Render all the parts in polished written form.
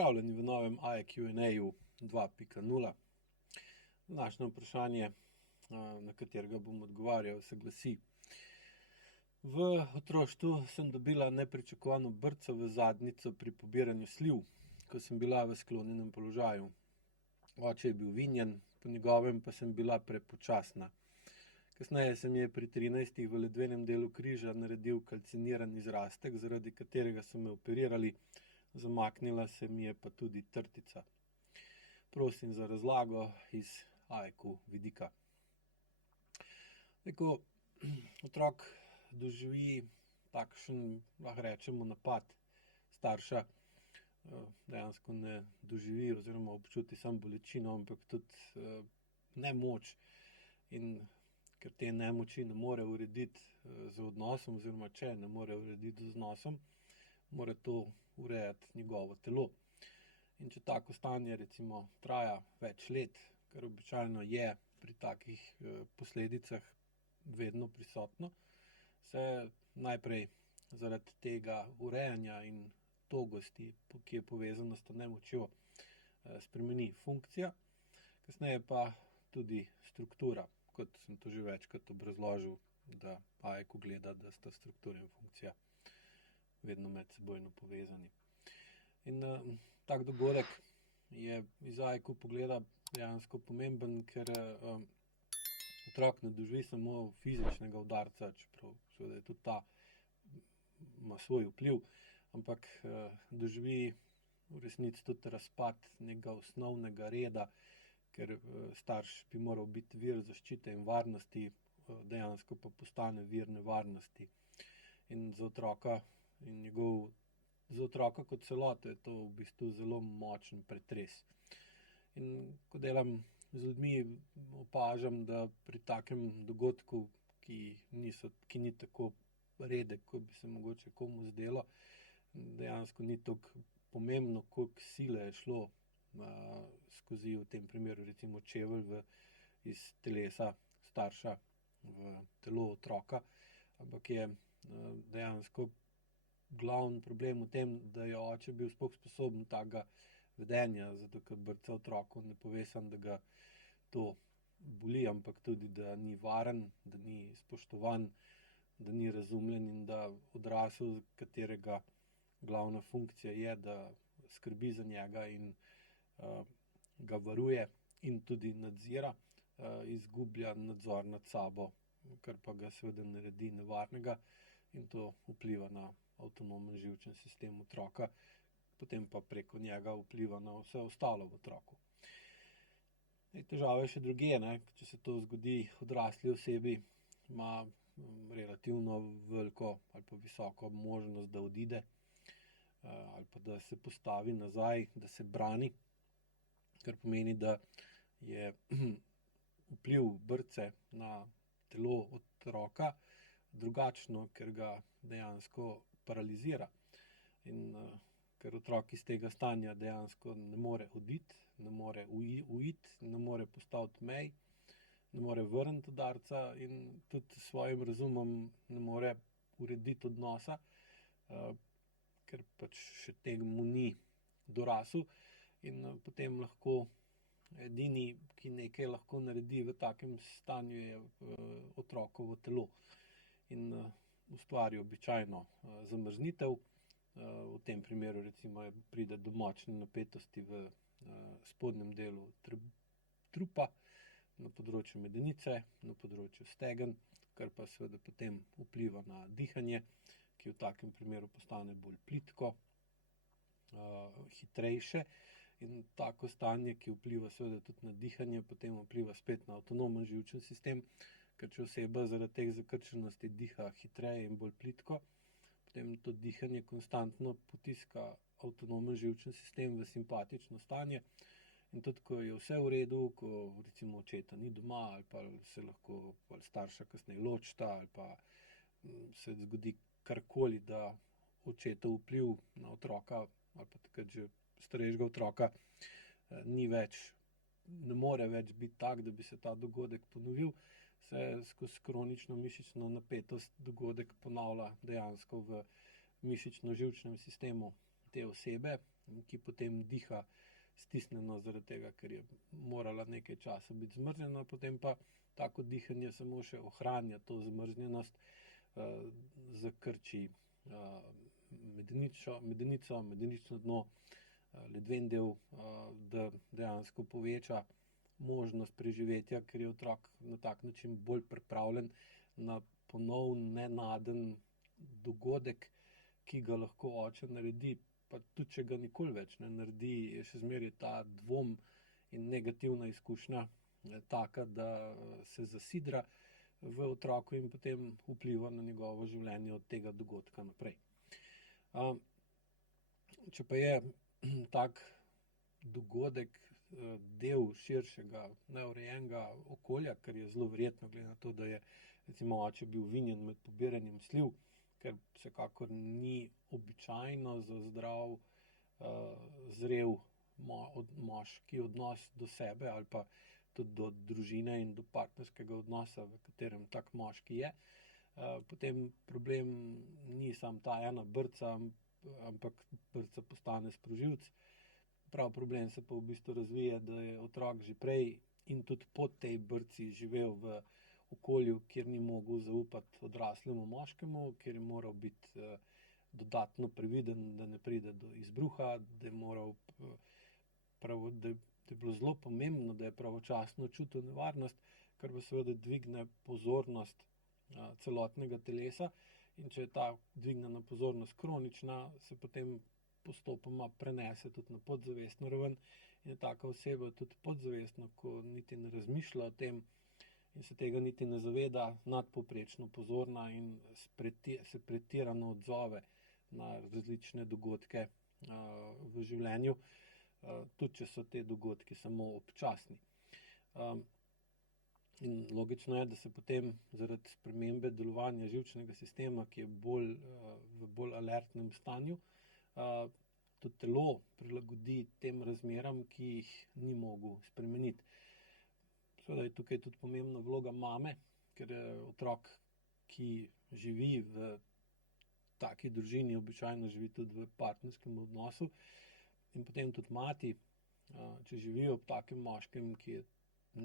Pozdravljeni v novem IQ&A-ju 2.0. Današnje vprašanje, na katerega bom odgovarjal, se glasi: v otroštvu sem dobila nepričakovano brco v zadnjico pri pobiranju sliv, ko sem bila v sklonjenem položaju. Oče je bil vinjen, po njegovem pa sem bila prepočasna. Kasneje se mi je pri 13 v ledvenem delu križa naredil kalciniran izrastek, zaradi katerega so me operirali, zamaknila se mi je pa tudi trtica. Prosim za razlago iz IQ vidika. Ko otrok doživi takšen, lahko rečemo, napad starša, dejansko ne doživi oziroma občuti samo bolečino, ampak tudi nemoč. In ker te nemoči ne more urediti z odnosom, oziroma če ne more urediti z odnosom, mora to urejati njegovo telo. In če tako stanje recimo traja več let, kar običajno je pri takih posledicah vedno prisotno, se najprej zaradi tega urejanja in togosti, ki je povezana s to nemočjo, spremeni funkcija, kasneje pa tudi struktura, kot sem to že večkrat obrazložil, da IQ gleda, da sta struktura in funkcija vedno medsebojno povezani. In tak dogodek je iz IQ pogleda dejansko pomemben, ker otrok ne doživi samo fizičnega udarca, čeprav seveda je tudi ta ima svoj vpliv, ampak doživi v resnici tudi razpad nekega osnovnega reda, ker starš bi moral biti vir zaščite in varnosti, dejansko pa postane vir nevarnosti. In za otroka kot celoto je to v bistvu zelo močen pretres. In ko delam z ljudmi, opažam, da pri takem dogodku, ki ni tako redek, kot bi se mogoče komu zdelo, dejansko ni toliko pomembno, koliko sile je šlo skozi, v tem primeru recimo čevelj iz telesa starša v telo otroka, ampak je dejansko glavni problem v tem, da je oče bil sploh sposoben takega vedenja, zato ker brca otroku ne pove samo, da ga to boli, ampak tudi, da ni varen, da ni spoštovan, da ni razumljen in da odrasel, katerega glavna funkcija je, da skrbi za njega in ga varuje in tudi nadzira, izgublja nadzor nad sabo, kar pa ga seveda naredi nevarnega in to vpliva na avtonomen živčen sistem otroka, potem pa preko njega vpliva na vse ostalo v otroku. Težava je še drugje, če se to zgodi odrasli osebi, ima relativno veliko ali pa visoko možnost, da odide ali pa da se postavi nazaj, da se brani, kar pomeni, da je vpliv brce na telo otroka drugačno, ker ga dejansko paralizira. In ker otrok iz tega stanja dejansko ne more oditi, ne more uiti, ne more postaviti mej, ne more vrniti udarca in tudi s svojim razumom ne more urediti odnosa, ker pač še temu ni dorasel. In potem lahko edini, ki nekaj lahko naredi v takem stanju, je otrokovo telo. In ustvari običajno zamrznitev, v tem primeru recimo pride do močne napetosti v spodnjem delu trupa, na področju medenice, na področju stegen, kar pa seveda potem vpliva na dihanje, ki v takem primeru postane bolj plitko, hitrejše. In tako stanje, ki vpliva seveda tudi na dihanje, potem vpliva spet na avtonomen živčen sistem, ker če oseba zaradi teh zakrčenosti diha hitreje in bolj plitko, potem to dihanje konstantno potiska avtonomen živčen sistem v simpatično stanje. In tudi, ko je vse v redu, ko recimo očeta ni doma ali pa se lahko ali starša kasneje ločita ali pa se zgodi karkoli, da očetov vpliv na otroka ali pa takrat že starejšega otroka ne more več biti tak, da bi se ta dogodek ponovil, se skozi kronično mišično napetost dogodek ponavlja dejansko v mišično-živčnem sistemu te osebe, ki potem diha stisnjeno zaradi tega, ker je morala nekaj časa biti zmrznjena, potem pa tako dihanje samo še ohranja to zmrznjenost, zakrči medenično dno, ledven del, da dejansko poveča možnost preživetja, ker je otrok na tak način bolj pripravljen na ponovno nenaden dogodek, ki ga lahko oče naredi, pa tudi če ga nikoli več ne naredi, je še zmeraj ta dvom in negativna izkušnja taka, da se zasidra v otroku in potem vpliva na njegovo življenje od tega dogodka naprej. Če pa je tak dogodek del širšega neurejenega okolja, kar je zelo verjetno, glede na to, da je recimo oče bil vinjen med pobiranjem sliv, ker vsekakor ni običajno za zdrav, zrel moški odnos do sebe ali pa tudi do družine in do partnerskega odnosa, v katerem tak moški je. Potem problem ni samo ta ena brca, ampak brca postane sprožilec. Prav problem se pa v bistvu razvije, da je otrok že prej in tudi po tej brci živel v okolju, kjer ni mogel zaupati odraslemu moškemu, kjer je moral biti dodatno previden, da ne pride do izbruha, da je moral da je bilo zelo pomembno, da je pravočasno čutil nevarnost, kar pa seveda dvigne pozornost celotnega telesa, in če je ta dvignjena pozornost kronična, se potem postopoma prenese tudi na podzavestno raven in je taka oseba tudi podzavestno, ko niti ne razmišlja o tem in se tega niti ne zaveda, nadpovprečno pozorna in se pretirano odzove na različne dogodke v življenju, tudi če so te dogodki samo občasni. In logično je, da se potem zaradi spremembe delovanja živčnega sistema, ki je v bolj alertnem stanju, tudi telo prilagodi tem razmeram, ki jih ni mogel spremeniti. Seveda je tukaj tudi pomembna vloga mame, ker je otrok, ki živi v taki družini, običajno živi tudi v partnerskem odnosu, in potem tudi mati, če živijo ob takem moškem, ki je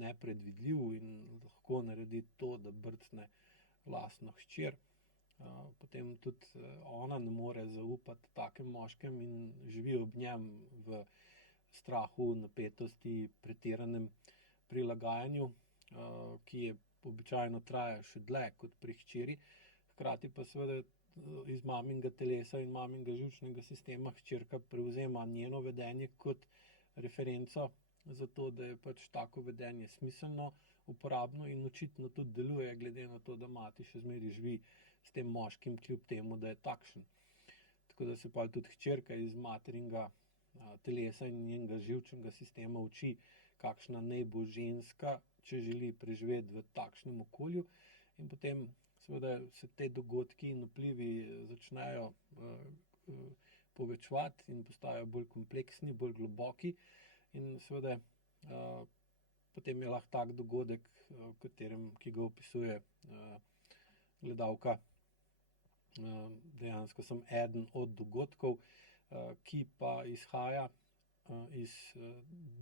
nepredvidljiv in lahko naredi to, da brcne lastno hčer, potem tudi ona ne more zaupati takem moškem in živi ob njem v strahu, napetosti, pretiranem prilagajanju, ki je običajno traja še dlje kot pri hčeri, hkrati pa seveda iz maminega telesa in maminega živčnega sistema hčerka prevzema njeno vedenje kot referenco, zato da je pač tako vedenje smiselno, uporabno in očitno tudi deluje, glede na to, da mati še zmeraj živi s tem moškim, kljub temu, da je takšen. Tako da se pa tudi hčerka iz materinega telesa in njenega živčnega sistema uči, kakšna naj bo ženska, če želi preživeti v takšnem okolju, in potem seveda se te dogodki in vplivi začnejo povečevati in postajajo bolj kompleksni, bolj globoki, in seveda potem je lahko tak dogodek, ki ga opisuje gledalka, dejansko samo eden od dogodkov, ki pa izhaja iz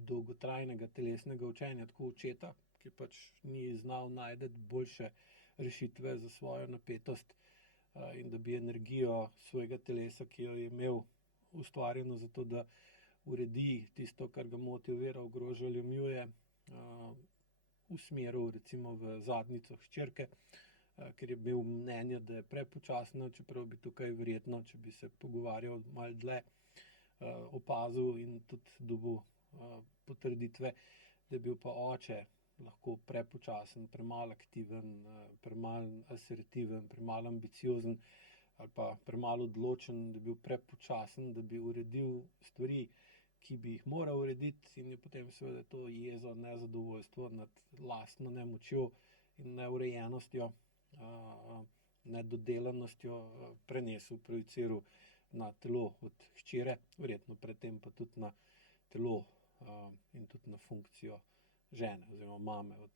dolgotrajnega telesnega učenja, tako očeta, ki pač ni znal najti boljše rešitve za svojo napetost, in da bi energijo svojega telesa, ki jo je imel ustvarjeno zato, da uredi tisto, kar ga moti, ovira, ogroža ali omejuje, usmeril recimo v zadnjico hčerke, ker je bil mnenja, da je prepočasna, čeprav bi tukaj verjetno, če bi se pogovarjal malo dlje, opazil in tudi dobil potrditve, da je bil pa oče lahko prepočasen, premalo aktiven, premalo asertiven, premalo ambiciozen ali pa premalo odločen, da je bil prepočasen, da bi uredil stvari, ki bi jih moral urediti, in je potem seveda to jezo, nezadovoljstvo nad lastno nemočjo in neurejenostjo, nedodelanostjo prenesel, projiciral na telo od hčere, verjetno predtem pa tudi na telo in tudi na funkcijo žene oziroma mame od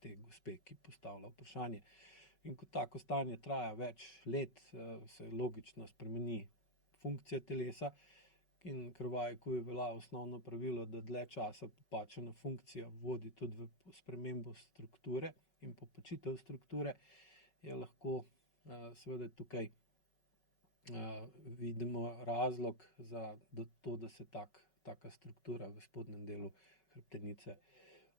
te gospe, ki postavlja vprašanje. In ko tako stanje traja več let, se logično spremeni funkcija telesa, in ker v AIQ velja osnovno pravilo, da dlje časa popačena funkcija vodi tudi v spremembo strukture in popačitev strukture, je lahko seveda tukaj vidimo razlog za to, da se taka struktura v spodnjem delu hrbtenice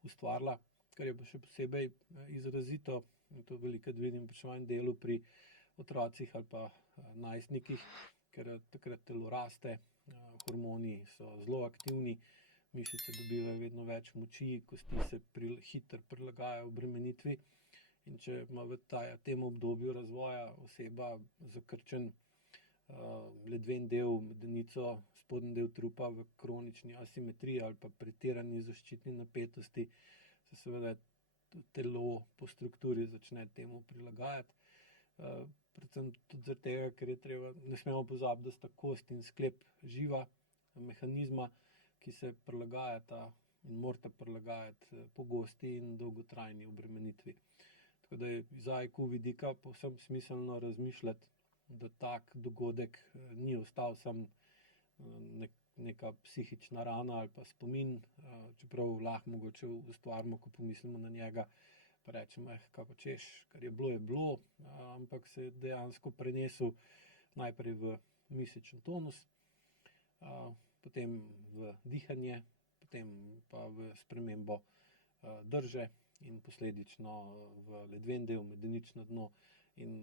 ustvarila, kar je pa še posebej izrazito, in to velikokrat vidim pri svojem delu pri otrocih ali pa najstnikih, ker takrat telo raste, hormoni so zelo aktivni, mišice dobivajo vedno več moči, kosti se hitro prilagajajo obremenitvi, in če ima v tem obdobju razvoja oseba zakrčen ledven del, medenico, spodnji del trupa v kronični asimetriji ali pa pretirani zaščitni napetosti, se seveda telo po strukturi začne temu prilagajati. Predvsem tudi zaradi tega, ker je treba, ne smemo pozabiti, da sta kost in sklep živa mehanizma, ki se prilagajata in morata prilagajati pogosti in dolgotrajni obremenitvi. Tako da je iz AIQ vidika povsem smiselno razmišljati, da tak dogodek ni ostal samo neka psihična rana ali pa spomin, čeprav lahko mogoče ustvarimo, ko pomislimo na njega, pa rečemo, kaj pa češ, kar je bilo, ampak se je dejansko prenesel najprej v mišični tonus, potem v dihanje, potem pa v spremembo drže in posledično v ledven del, medenično dno, in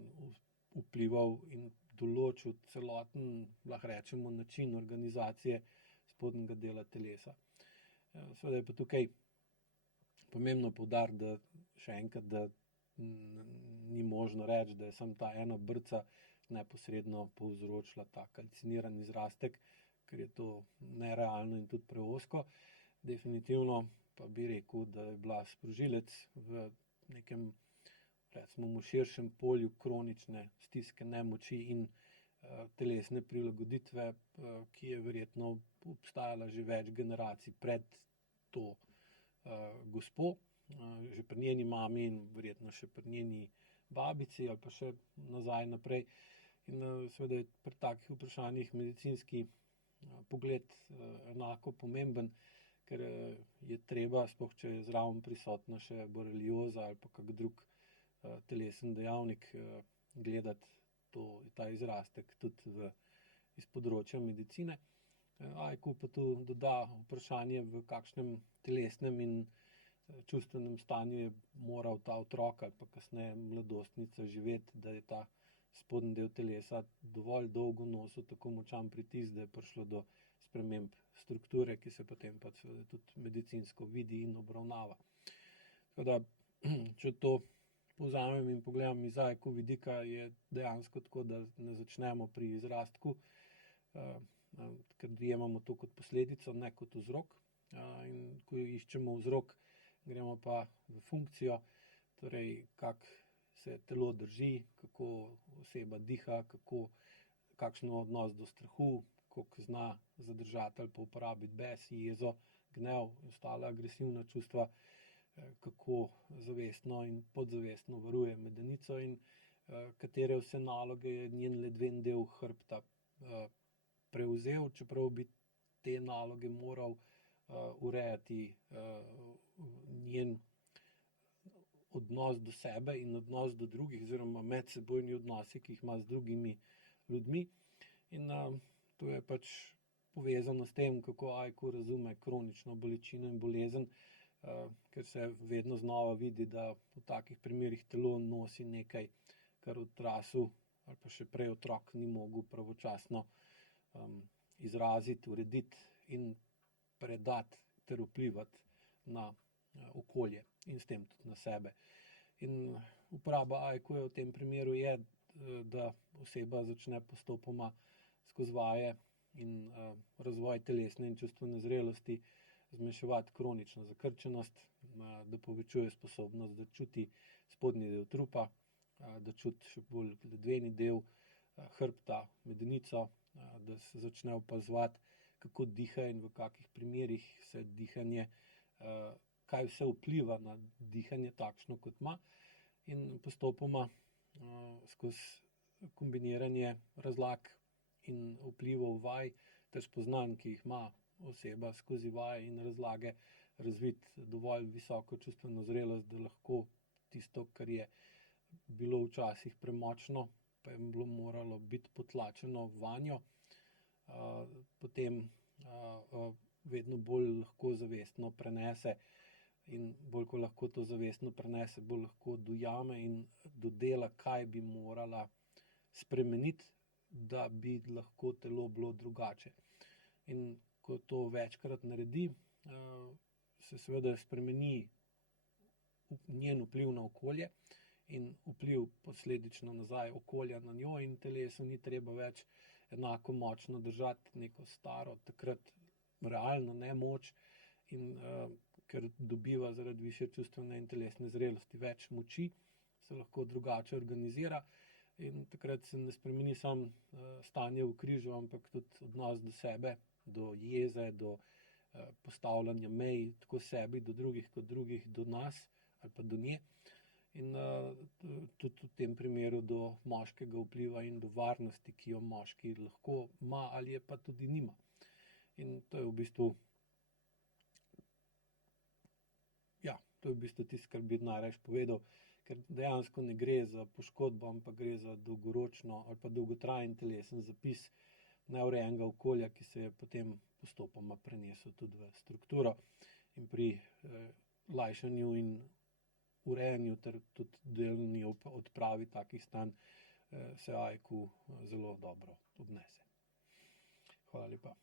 vplival in določil celoten, lahko rečemo, način organizacije spodnjega dela telesa. Seveda je pa tukaj pomembno poudariti, da še enkrat, da ni možno reči, da je samo ta ena brca neposredno povzročila ta kalciniran izrastek, ker je to nerealno in tudi preozko. Definitivno pa bi rekel, da je bila sprožilec v nekem, recimo, širšem polju kronične stiske nemoči in telesne prilagoditve, ki je verjetno obstajala že več generacij pred to gospo, že pri njeni mami in verjetno še pri njeni babici ali pa še nazaj naprej. In seveda je pri takih vprašanjih medicinski pogled enako pomemben, ker je treba, sploh če je zraven prisotna še borelioza ali pa kak drug telesen dejavnik, gledati ta izrastek tudi iz področja medicine. AIQ pa tu doda vprašanje, v kakšnem telesnem in čustvenem stanju je moral ta otrok ali pa kasneje mladostnica živeti, da je ta spodnji del telesa dovolj dolgo nosil tako močan pritisk, da je prišlo do sprememb strukture, ki se potem pa seveda tudi medicinsko vidi in obravnava. Tako da, če to povzamem in pogledam iz AIQ vidika, je dejansko tako, da ne začnemo pri izrastku, ker dojemamo to kot posledico, ne kot vzrok. In ko iščemo vzrok, gremo pa v funkcijo, torej kako se telo drži, kako oseba diha, kakšen odnos do strahu, koliko zna zadržati ali pa uporabiti bes, jezo, gnev in ostala agresivna čustva, kako zavestno in podzavestno varuje medenico in katere vse naloge je njen ledven del hrbta prevzel, čeprav bi te naloge moral urejati njen odnos do sebe in odnos do drugih oziroma medsebojni odnosi, ki jih ima z drugimi ljudmi. In to je pač povezano s tem, kako AIQ razume kronično bolečino in bolezen, ker se vedno znova vidi, da v takih primerih telo nosi nekaj, kar odrasel ali pa še prej otrok ni mogel pravočasno izraziti, urediti in predati ter vplivati na okolje in s tem tudi na sebe. In uporaba AIQ-ja v tem primeru je, da oseba začne postopoma skozi vaje in razvoj telesne in čustvene zrelosti zmanjševati kronično zakrčenost, da povečuje sposobnost, da čuti spodnji del trupa, da čuti še bolj ledveni del hrbta, medenico, da se začne opazovati, kako diha in v kakih primerih se dihanje, kaj vse vpliva na dihanje takšno, kot ima, in postopoma skozi kombiniranje razlag in vplivov vaj ter spoznanj, ki jih ima oseba skozi vaje in razlage, razviti dovolj visoko čustveno zrelost, da lahko tisto, kar je bilo včasih premočno, pa je bilo moralo biti potlačeno vanjo, potem vedno bolj lahko zavestno prenese in bolj, ko lahko to zavestno prenese, bolj lahko dojame in dodela, kaj bi morala spremeniti, da bi lahko telo bilo drugače. In ko to večkrat naredi, se seveda spremeni njen vpliv na okolje in vpliv posledično nazaj okolja na njo, in telesu ni treba več enako močno držati neko staro, takrat realno nemoč, in ker dobiva zaradi višje čustvene in telesne zrelosti več moči, se lahko drugače organizira in takrat se ne spremeni samo stanje v križu, ampak tudi odnos do sebe, do jeze, do postavljanja mej, tako sebi do drugih, kot drugih do nas ali pa do nje. In tudi v tem primeru do moškega vpliva in do varnosti, ki jo moški lahko ima ali je pa tudi nima. In to je v bistvu, ja, to je v bistvu tisto, kar bi najrajši povedal, ker dejansko ne gre za poškodbo, ampak gre za dolgoročno ali pa dolgotrajen telesen zapis neurejenega okolja, ki se je potem postopoma prenesel tudi v strukturo in pri lajšanju in urejanju ter tudi delni odpravi takih stanj se AIQ zelo dobro obnese. Hvala lepa.